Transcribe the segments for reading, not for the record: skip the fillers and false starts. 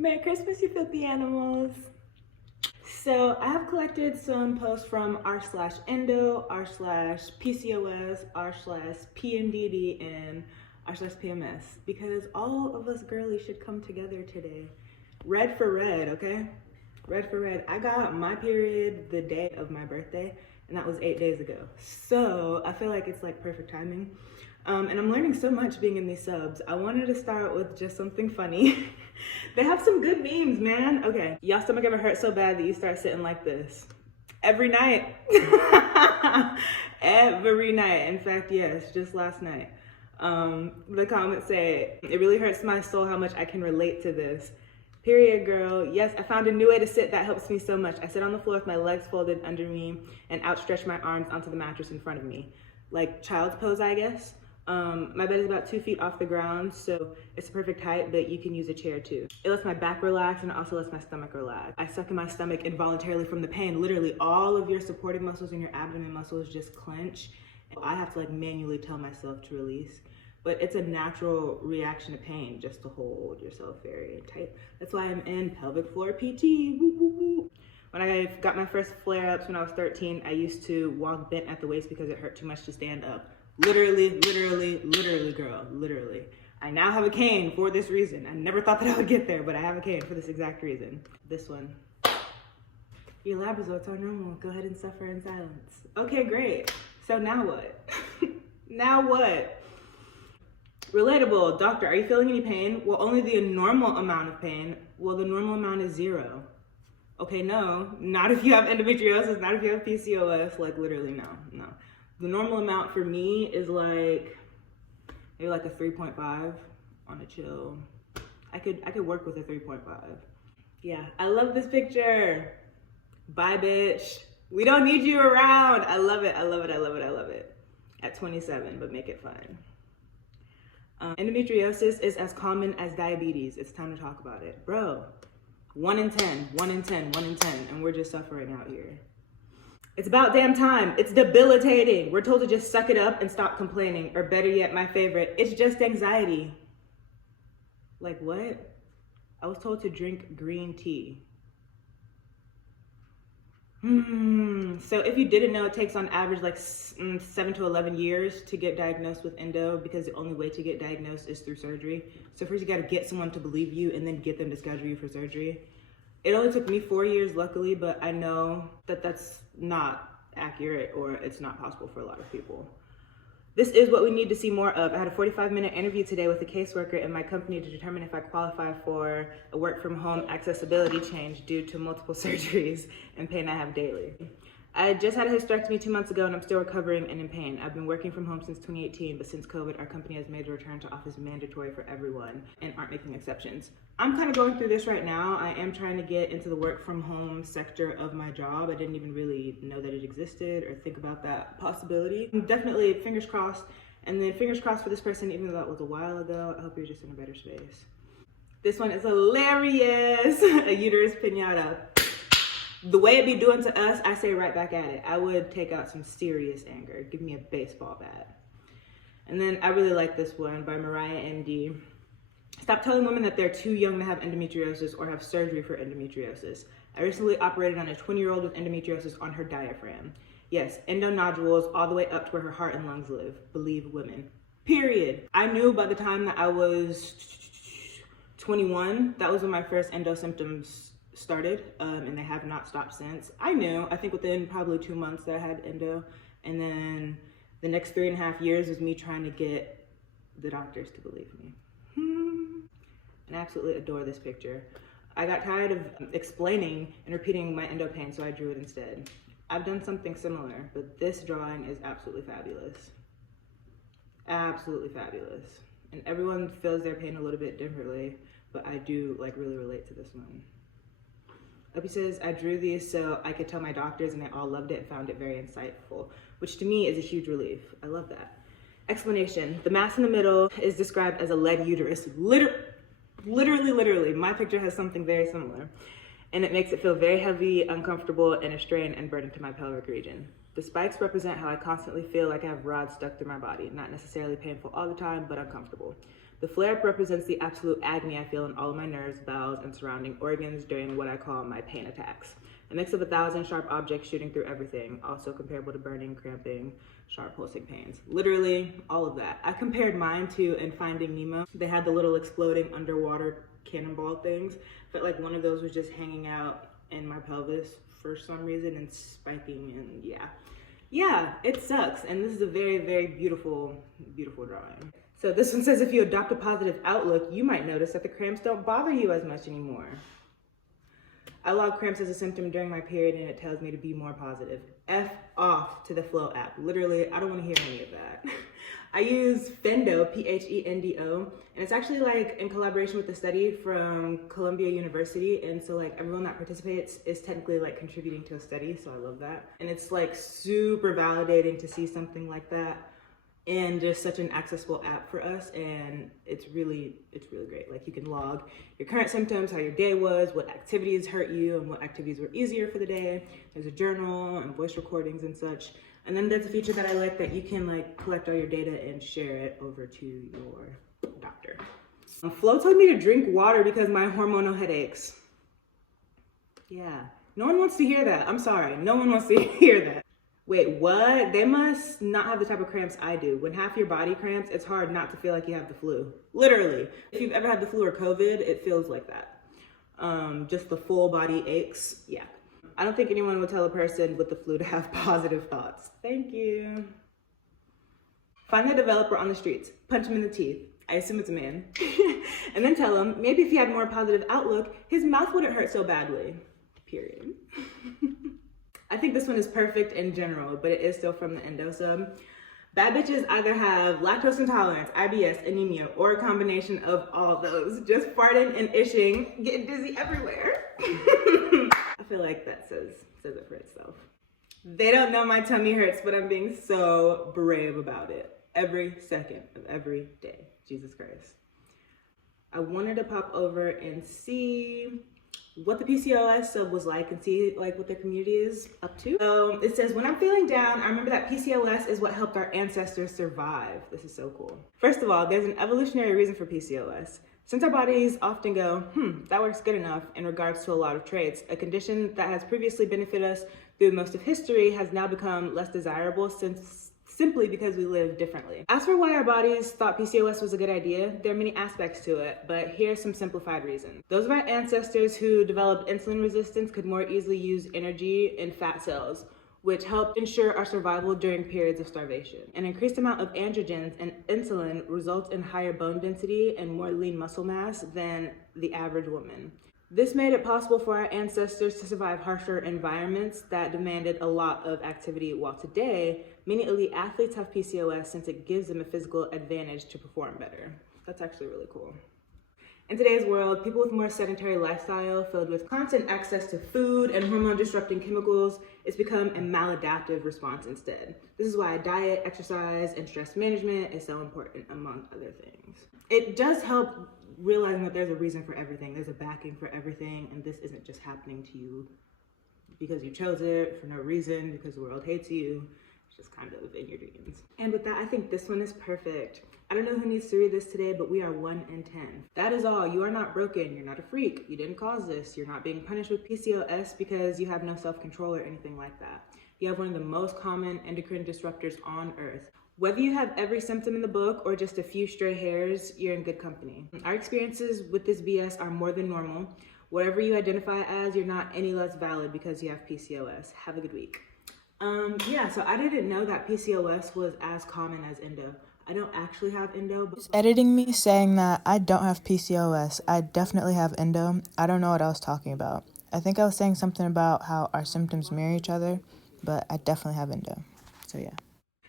Merry Christmas, you filthy animals. So I have collected some posts from r/Endo, r/PCOS, r/PMDD, and r/PMS because all of us girlies should come together today. Red for red, okay? Red for red. I got my period the day of my birthday, and that was 8 days ago. So I feel like it's like perfect timing. And I'm learning so much being in these subs. I wanted to start with just something funny. They have some good memes, man. Okay, y'all stomach ever hurt so bad that you start sitting like this? Every night. Every night. In fact, yes, just last night. The comments say, it really hurts my soul how much I can relate to this. Period, girl. Yes, I found a new way to sit that helps me so much. I sit on the floor with my legs folded under me and outstretch my arms onto the mattress in front of me. Like child's pose, I guess. My bed is about 2 feet off the ground, so it's a perfect height, but you can use a chair too. It lets my back relax and it also lets my stomach relax. I suck in my stomach involuntarily from the pain. Literally all of your supporting muscles and your abdomen muscles just clench. I have to like manually tell myself to release, but it's a natural reaction to pain just to hold yourself very tight. That's why I'm in pelvic floor PT. Woo, woo, woo. When I got my first flare-ups when I was 13, I used to walk bent at the waist because it hurt too much to stand up. Literally, girl, literally. I now have a cane for this reason. I never thought that I would get there, but I have a cane for this exact reason. This one. Your lab results are normal. Go ahead and suffer in silence. Okay, great. So now what? Now what? Relatable. Doctor, are you feeling any pain? Well, only the normal amount of pain. Well, the normal amount is 0. Okay, no. Not if you have endometriosis, not if you have PCOS. Like, literally, no. The normal amount for me is like, maybe like a 3.5 on a chill. I could work with a 3.5. Yeah, I love this picture. Bye, bitch. We don't need you around. I love it. At 27, but make it fun. Endometriosis is as common as diabetes. It's time to talk about it. Bro, 1 in 10, and we're just suffering out here. It's about damn time. It's debilitating. We're told to just suck it up and stop complaining. Or better yet, my favorite, it's just anxiety. Like what? I was told to drink green tea. So if you didn't know, it takes on average like 7 to 11 years to get diagnosed with endo because the only way to get diagnosed is through surgery. So first you gotta get someone to believe you and then get them to schedule you for surgery. It only took me 4 years, luckily, but I know that that's not accurate or it's not possible for a lot of people. This is what we need to see more of. I had a 45-minute interview today with a caseworker in my company to determine if I qualify for a work-from-home accessibility change due to multiple surgeries and pain I have daily. I just had a hysterectomy 2 months ago and I'm still recovering and in pain. I've been working from home since 2018, but since COVID, our company has made a return to office mandatory for everyone and aren't making exceptions. I'm kind of going through this right now. I am trying to get into the work from home sector of my job. I didn't even really know that it existed or think about that possibility. Definitely fingers crossed. And then fingers crossed for this person, even though that was a while ago. I hope you're just in a better space. This one is hilarious. A uterus pinata. The way it be doing to us, I say right back at it. I would take out some serious anger. Give me a baseball bat. And then I really like this one by Mariah MD. Stop telling women that they're too young to have endometriosis or have surgery for endometriosis. I recently operated on a 20-year-old with endometriosis on her diaphragm. Yes, endo nodules all the way up to where her heart and lungs live. Believe women. Period. I knew by the time that I was 21, that was when my first endo symptoms started, and they have not stopped since. I knew, I think within probably 2 months that I had endo, and then the next 3.5 years was me trying to get the doctors to believe me. And I absolutely adore this picture. I got tired of explaining and repeating my endo pain, so I drew it instead. I've done something similar, but this drawing is absolutely fabulous. Absolutely fabulous. And everyone feels their pain a little bit differently, but I do like really relate to this one. Opie says, I drew these so I could tell my doctors and they all loved it and found it very insightful, which to me is a huge relief. I love that. Explanation, the mass in the middle is described as a lead uterus. Literally, my picture has something very similar. And it makes it feel very heavy, uncomfortable, and a strain and burden to my pelvic region. The spikes represent how I constantly feel like I have rods stuck through my body, not necessarily painful all the time, but uncomfortable. The flare-up represents the absolute agony I feel in all of my nerves, bowels, and surrounding organs during what I call my pain attacks. A mix of 1,000 sharp objects shooting through everything, also comparable to burning, cramping, sharp pulsing pains. Literally, all of that. I compared mine to in Finding Nemo. They had the little exploding underwater cannonball things. Felt like one of those was just hanging out in my pelvis for some reason and spiking, and yeah, it sucks. And this is a very, very beautiful, beautiful drawing. So this one says, if you adopt a positive outlook, you might notice that the cramps don't bother you as much anymore. I log cramps as a symptom during my period and it tells me to be more positive. F off to the Flow app. Literally, I don't want to hear any of that. I use Phendo, P-H-E-N-D-O, and it's actually like in collaboration with a study from Columbia University, and so like everyone that participates is technically like contributing to a study, so I love that. And it's like super validating to see something like that and just such an accessible app for us, and it's really great. Like you can log your current symptoms, how your day was, what activities hurt you and what activities were easier for the day. There's a journal and voice recordings and such. And then there's a feature that I like that you can like collect all your data and share it over to your doctor. Flo told me to drink water because my hormonal headaches. Yeah, no one wants to hear that. I'm sorry, no one wants to hear that. Wait, what? They must not have the type of cramps I do. When half your body cramps, it's hard not to feel like you have the flu. Literally. If you've ever had the flu or COVID, it feels like that. Just the full body aches. Yeah. I don't think anyone would tell a person with the flu to have positive thoughts. Thank you. Find the developer on the streets. Punch him in the teeth. I assume it's a man. And then tell him, maybe if he had more positive outlook, his mouth wouldn't hurt so badly. Period. I think this one is perfect in general, but it is still from the Endo sub. Bad bitches either have lactose intolerance, IBS, anemia, or a combination of all those. Just farting and itching, getting dizzy everywhere. I feel like that says it for itself. They don't know my tummy hurts, but I'm being so brave about it. Every second of every day. Jesus Christ. I wanted to pop over and see what the PCOS sub was like and see like what their community is up to. So it says, when I'm feeling down, I remember that PCOS is what helped our ancestors survive. This is so cool. First of all, there's an evolutionary reason for PCOS. Since our bodies often go, that works good enough in regards to a lot of traits, a condition that has previously benefited us through most of history has now become less desirable simply because we live differently. As for why our bodies thought PCOS was a good idea, there are many aspects to it, but here's some simplified reasons. Those of our ancestors who developed insulin resistance could more easily use energy in fat cells, which helped ensure our survival during periods of starvation. An increased amount of androgens and insulin results in higher bone density and more lean muscle mass than the average woman. This made it possible for our ancestors to survive harsher environments that demanded a lot of activity, while today, many elite athletes have PCOS since it gives them a physical advantage to perform better. That's actually really cool. In today's world, people with more sedentary lifestyle filled with constant access to food and hormone-disrupting chemicals, it's become a maladaptive response instead. This is why diet, exercise, and stress management is so important, among other things. It does help realizing that there's a reason for everything. There's a backing for everything, and this isn't just happening to you because you chose it for no reason, because the world hates you. It's just kind of in your genes. And with that, I think this one is perfect. I don't know who needs to read this today, but we are 1 in 10. That is all. You are not broken. You're not a freak. You didn't cause this. You're not being punished with PCOS because you have no self-control or anything like that. You have one of the most common endocrine disruptors on earth. Whether you have every symptom in the book or just a few stray hairs, you're in good company. Our experiences with this BS are more than normal. Whatever you identify as, you're not any less valid because you have PCOS. Have a good week. So I didn't know that PCOS was as common as Endo. I don't actually have Endo. But Editing me saying that I don't have PCOS. I definitely have Endo. I don't know what I was talking about. I think I was saying something about how our symptoms mirror each other, but I definitely have Endo. So yeah.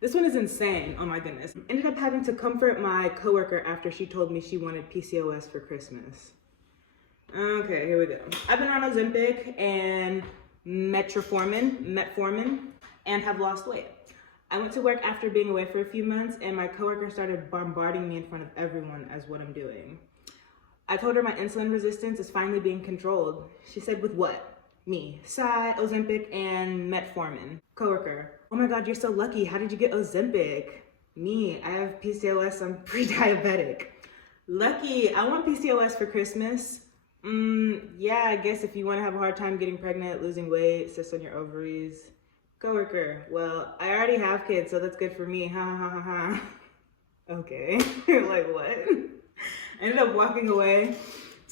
This one is insane. Oh my goodness. Ended up having to comfort my coworker after she told me she wanted PCOS for Christmas. Okay, here we go. I've been on Ozempic and metformin, and have lost weight. I went to work after being away for a few months, and my coworker started bombarding me in front of everyone as what I'm doing. I told her my insulin resistance is finally being controlled. She said, with what? Me. Ozempic, and metformin. Coworker, Oh my God, you're so lucky. How did you get Ozempic? Me, I have PCOS, I'm pre-diabetic. Lucky, I want PCOS for Christmas. Yeah, I guess if you want to have a hard time getting pregnant, losing weight, cysts on your ovaries. Coworker, well, I already have kids, so that's good for me. Ha ha ha ha. Okay, like what? I ended up walking away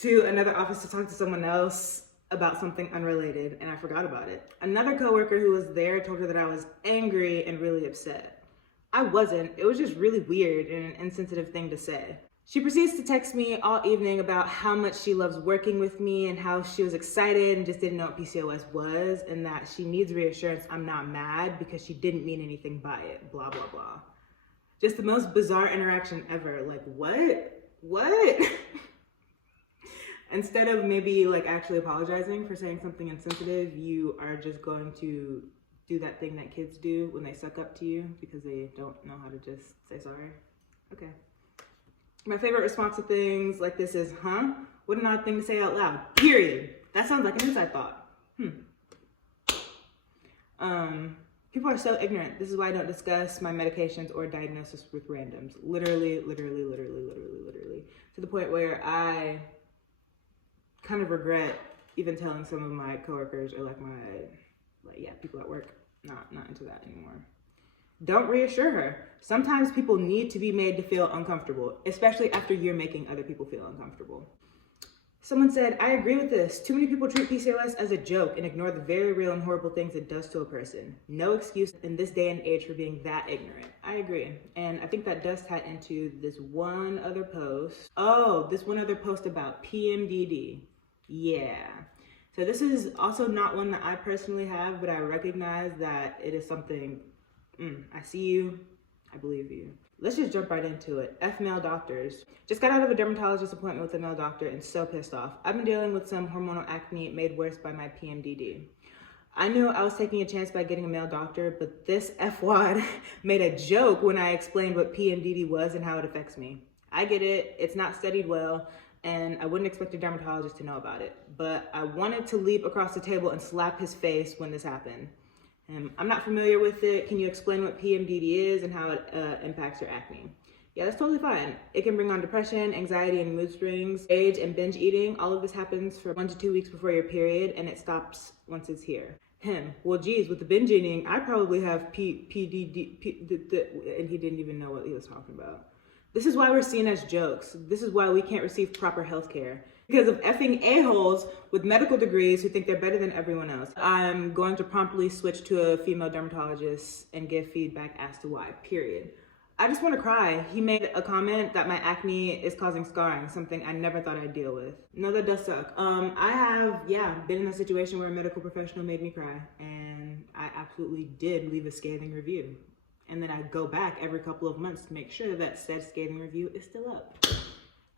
to another office to talk to someone else about something unrelated, and I forgot about it. Another coworker who was there told her that I was angry and really upset. I wasn't. It was just really weird and an insensitive thing to say. She proceeds to text me all evening about how much she loves working with me and how she was excited and just didn't know what PCOS was, and that she needs reassurance I'm not mad because she didn't mean anything by it, blah, blah, blah. Just the most bizarre interaction ever. Like, what? Instead of maybe like actually apologizing for saying something insensitive, you are just going to do that thing that kids do when they suck up to you because they don't know how to just say sorry. Okay. My favorite response to things like this is, huh? What an odd thing to say out loud. Period. That sounds like an inside thought. People are so ignorant. This is why I don't discuss my medications or diagnosis with randoms. Literally. To the point where I kind of regret even telling some of my coworkers or people at work, not into that anymore. Don't reassure her. Sometimes people need to be made to feel uncomfortable, especially after you're making other people feel uncomfortable. Someone said, I agree with this. Too many people treat PCOS as a joke and ignore the very real and horrible things it does to a person. No excuse in this day and age for being that ignorant. I agree. And I think that does tie into this one other post. Oh, this one other post about PMDD. Yeah. So this is also not one that I personally have, but I recognize that it is something, I see you, I believe you. Let's just jump right into it. F male doctors. Just got out of a dermatologist appointment with a male doctor and so pissed off. I've been dealing with some hormonal acne made worse by my PMDD. I knew I was taking a chance by getting a male doctor, but this F-wad made a joke when I explained what PMDD was and how it affects me. I get it, it's not studied well, and I wouldn't expect a dermatologist to know about it, but I wanted to leap across the table and slap his face when this happened. I'm not familiar with it. Can you explain what PMDD is and how it impacts your acne? Yeah, that's totally fine. It can bring on depression, anxiety, and mood swings, rage, and binge eating. All of this happens for 1 to 2 weeks before your period, and it stops once it's here. Well, geez, with the binge eating, I probably have PDD, and he didn't even know what he was talking about. This is why we're seen as jokes. This is why we can't receive proper health care. Because of effing a-holes with medical degrees who think they're better than everyone else. I'm going to promptly switch to a female dermatologist and give feedback as to why, period. I just want to cry. He made a comment that my acne is causing scarring, something I never thought I'd deal with. No, that does suck. I have, been in a situation where a medical professional made me cry, and I absolutely did leave a scathing review. And then I go back every couple of months to make sure that said scathing review is still up.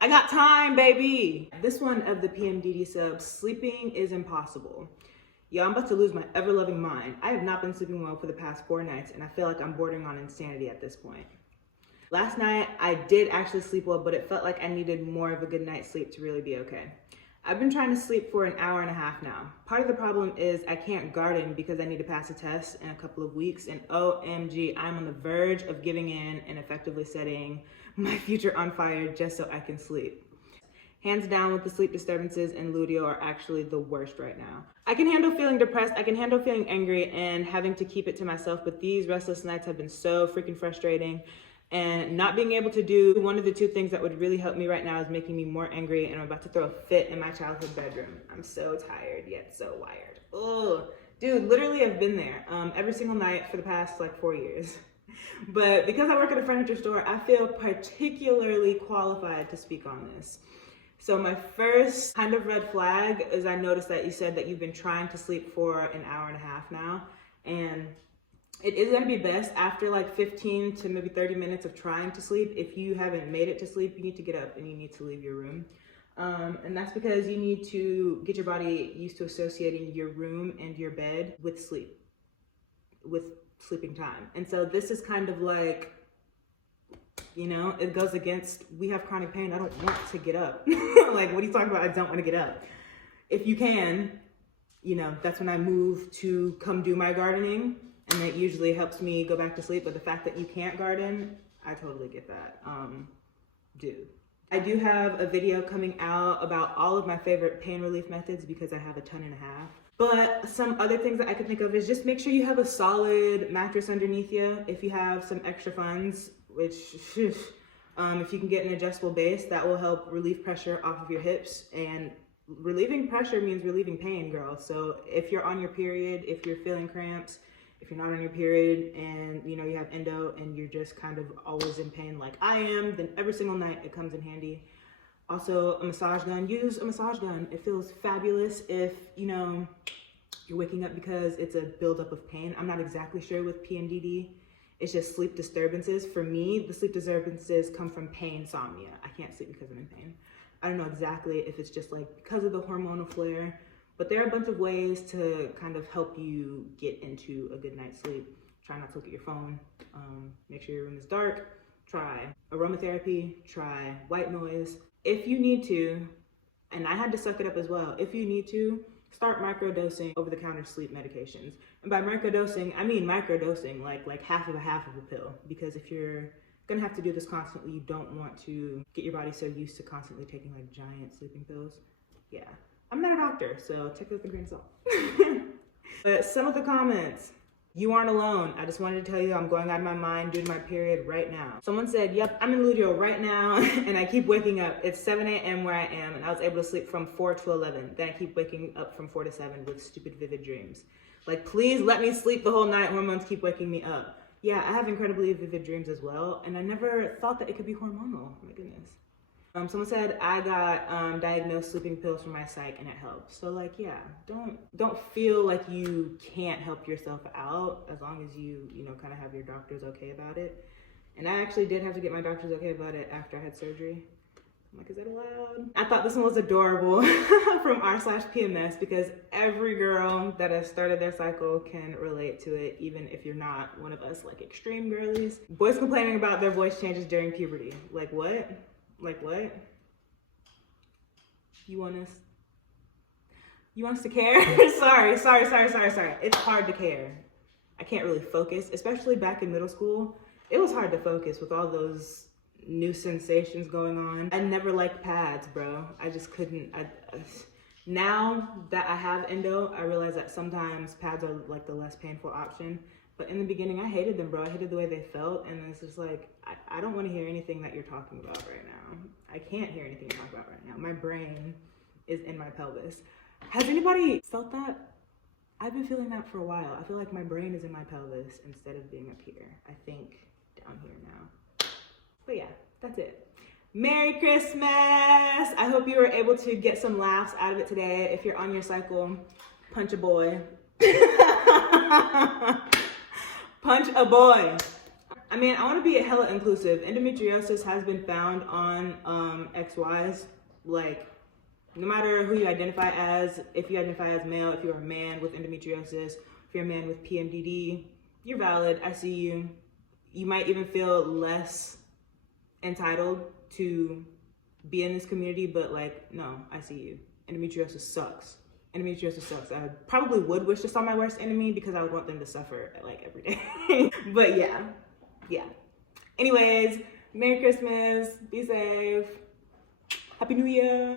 I got time, baby. This one of the PMDD subs, sleeping is impossible. Yo, I'm about to lose my ever-loving mind. I have not been sleeping well for the past 4 nights, and I feel like I'm bordering on insanity at this point. Last night, I did actually sleep well, but it felt like I needed more of a good night's sleep to really be okay. I've been trying to sleep for an hour and a half now. Part of the problem is I can't garden because I need to pass a test in a couple of weeks, and OMG, I'm on the verge of giving in and effectively setting my future on fire just so I can sleep. Hands down, with the sleep disturbances and luteal are actually the worst right now. I can handle feeling depressed, I can handle feeling angry and having to keep it to myself, but these restless nights have been so freaking frustrating. And not being able to do one of the 2 things that would really help me right now is making me more angry, and I'm about to throw a fit in my childhood bedroom. I'm so tired, yet so wired. Ugh. Dude, literally I've been there every single night for the past 4 years. But because I work at a furniture store, I feel particularly qualified to speak on this. So my first kind of red flag is I noticed that you said that you've been trying to sleep for an hour and a half now, and it is going to be best after 15 to maybe 30 minutes of trying to sleep. If you haven't made it to sleep, you need to get up and you need to leave your room. And that's because you need to get your body used to associating your room and your bed with sleep, with sleeping time. And so this is kind of it goes against, we have chronic pain. I don't want to get up. What are you talking about? I don't want to get up. If you can, that's when I move to come do my gardening. and it usually helps me go back to sleep. But the fact that you can't garden, I totally get that. Dude. I do have a video coming out about all of my favorite pain relief methods because I have a ton and a half. But some other things that I can think of is just make sure you have a solid mattress underneath you. If you have some extra funds, which if you can get an adjustable base, that will help relieve pressure off of your hips. And relieving pressure means relieving pain, girl. So if you're on your period, if you're feeling cramps, if you're not on your period and you know you have endo and you're just kind of always in pain like I am, then every single night it comes in handy. Also, a massage gun. Use a massage gun. It feels fabulous if, you know, you're waking up because it's a buildup of pain. I'm not exactly sure with PMDD. It's just sleep disturbances. For me, the sleep disturbances come from pain, insomnia. I can't sleep because I'm in pain. I don't know exactly if it's just like because of the hormonal flare, but there are a bunch of ways to kind of help you get into a good night's sleep. Try not to look at your phone. Make sure your room is dark. Try aromatherapy. Try white noise. If you need to, and I had to suck it up as well, if you need to, start microdosing over-the-counter sleep medications. And by microdosing, I mean microdosing, like half of a pill. Because if you're gonna have to do this constantly, you don't want to get your body so used to constantly taking like giant sleeping pills. Yeah, I'm not a doctor, so take this with a grain of salt. But some of the comments, you aren't alone. I just wanted to tell you I'm going out of my mind due to my period right now. Someone said, yep, I'm in luteal right now and I keep waking up. It's 7 a.m. where I am and I was able to sleep from 4 to 11. Then I keep waking up from 4 to 7 with stupid vivid dreams. Like, please let me sleep the whole night. Hormones keep waking me up. Yeah, I have incredibly vivid dreams as well. And I never thought that it could be hormonal. Oh my goodness. Someone said I got diagnosed sleeping pills for my psych and it helps. So like, yeah, don't feel like you can't help yourself out as long as you know, kind of have your doctors okay about it. And I actually did have to get my doctors okay about it after I had surgery. I'm like, is that allowed? I thought this one was adorable from r/PMS because every girl that has started their cycle can relate to it, even if you're not one of us like extreme girlies. Boys complaining about their voice changes during puberty. Like what? Like what? You want us to care? sorry. It's hard to care. I can't really focus, especially back in middle school. It was hard to focus with all those new sensations going on. I never liked pads, bro. I just couldn't. Now that I have endo, I realize that sometimes pads are like the less painful option. But in the beginning, I hated them, bro. I hated the way they felt. And it's just like, I don't want to hear anything that you're talking about right now. I can't hear anything you're talking about right now. My brain is in my pelvis. Has anybody felt that? I've been feeling that for a while. I feel like my brain is in my pelvis instead of being up here. I think down here now. But yeah, that's it. Merry Christmas! I hope you were able to get some laughs out of it today. If you're on your cycle, punch a boy. Punch a boy. I mean, I want to be hella inclusive. Endometriosis has been found on XYs. Like, no matter who you identify as, if you identify as male, if you're a man with endometriosis, if you're a man with PMDD, you're valid. I see you. You might even feel less entitled to be in this community, but like, no, I see you. Endometriosis sucks. Endometriosis sucks. I probably would wish this on my worst enemy because I would want them to suffer like every day. But yeah. Anyways, Merry Christmas. Be safe. Happy New Year.